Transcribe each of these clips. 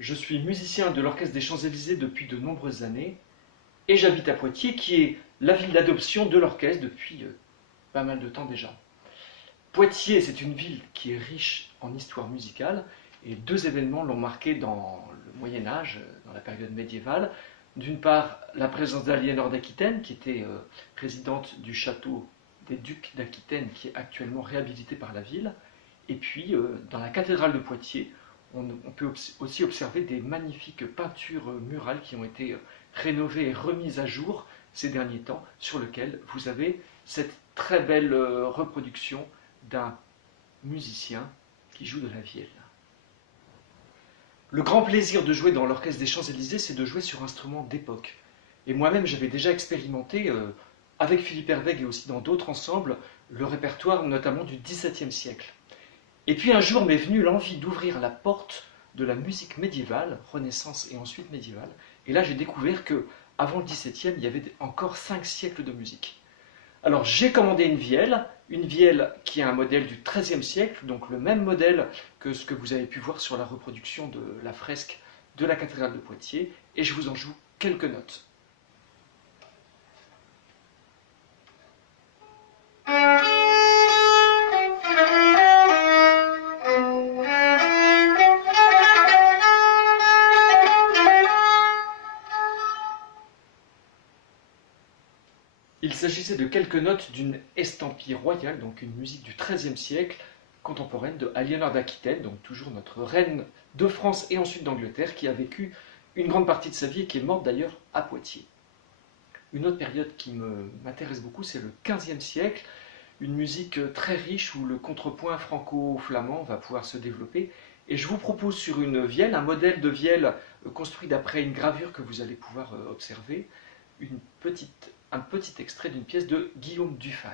Je suis musicien de l'Orchestre des Champs-Élysées depuis de nombreuses années et j'habite à Poitiers, qui est la ville d'adoption de l'orchestre depuis pas mal de temps déjà. Poitiers, c'est une ville qui est riche en histoire musicale et deux événements l'ont marqué dans le Moyen-Âge, dans la période médiévale. D'une part, la présence d'Aliénor d'Aquitaine, qui était présidente du château des Ducs d'Aquitaine, qui est actuellement réhabilité par la ville. Et puis, dans la cathédrale de Poitiers, on peut aussi observer des magnifiques peintures murales qui ont été rénovées et remises à jour ces derniers temps, sur lesquelles vous avez cette très belle reproduction d'un musicien qui joue de la vielle. Le grand plaisir de jouer dans l'Orchestre des Champs-Élysées, c'est de jouer sur instruments d'époque. Et moi-même, j'avais déjà expérimenté, avec Philippe Hervègue et aussi dans d'autres ensembles, le répertoire notamment du XVIIe siècle. Et puis un jour m'est venue l'envie d'ouvrir la porte de la musique médiévale, Renaissance et ensuite médiévale. Et là, j'ai découvert que avant le XVIIe, il y avait encore 5 siècles de musique. Alors j'ai commandé une vielle qui est un modèle du XIIIe siècle, donc le même modèle que ce que vous avez pu voir sur la reproduction de la fresque de la cathédrale de Poitiers, et je vous en joue quelques notes. Il s'agissait de quelques notes d'une estampille royale, donc une musique du XIIIe siècle, contemporaine de Aliénor d'Aquitaine, donc toujours notre reine de France et ensuite d'Angleterre, qui a vécu une grande partie de sa vie et qui est morte d'ailleurs à Poitiers. Une autre période qui m'intéresse beaucoup, c'est le XVe siècle, une musique très riche où le contrepoint franco-flamand va pouvoir se développer. Et je vous propose sur une vielle, un modèle de vielle construit d'après une gravure que vous allez pouvoir observer, un petit extrait d'une pièce de Guillaume Dufay.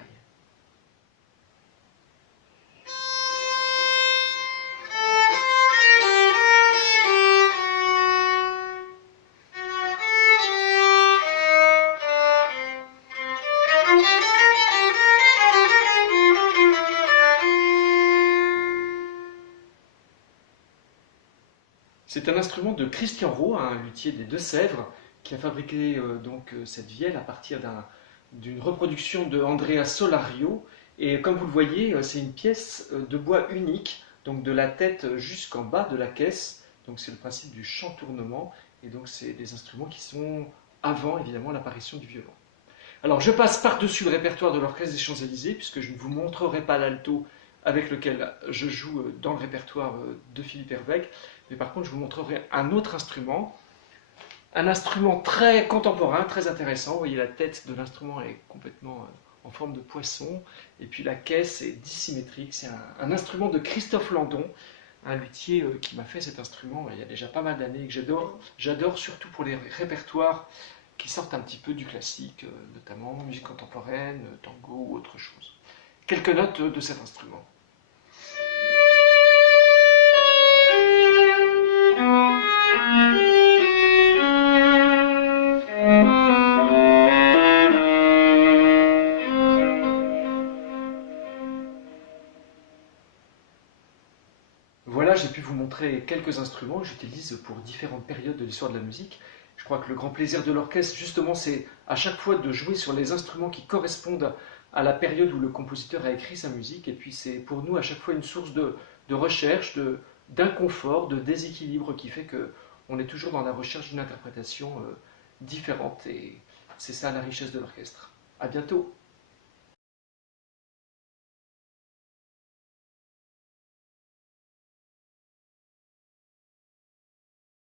C'est un instrument de Christian Rau, un luthier des Deux-Sèvres, qui a fabriqué cette vielle à partir d'une reproduction de Andrea Solario. Et comme vous le voyez, c'est une pièce de bois unique, donc de la tête jusqu'en bas de la caisse. Donc c'est le principe du chantournement. Et donc c'est des instruments qui sont avant évidemment l'apparition du violon. Alors je passe par-dessus le répertoire de l'Orchestre des Champs-Élysées, puisque je ne vous montrerai pas l'alto avec lequel je joue dans le répertoire de Philippe Hervègue, mais par contre je vous montrerai un autre instrument, un instrument très contemporain, très intéressant. Vous voyez, la tête de l'instrument est complètement en forme de poisson, et puis la caisse est dissymétrique. C'est un instrument de Christophe Landon, un luthier qui m'a fait cet instrument il y a déjà pas mal d'années, et que j'adore surtout pour les répertoires qui sortent un petit peu du classique, notamment musique contemporaine, tango ou autre chose. Quelques notes de cet instrument. Voilà, j'ai pu vous montrer quelques instruments que j'utilise pour différentes périodes de l'histoire de la musique. Je crois que le grand plaisir de l'orchestre, justement, c'est à chaque fois de jouer sur les instruments qui correspondent à la période où le compositeur a écrit sa musique. Et puis c'est pour nous à chaque fois une source de recherche, d'inconfort, de déséquilibre qui fait qu'on est toujours dans la recherche d'une interprétation différente. Et c'est ça la richesse de l'orchestre. À bientôt!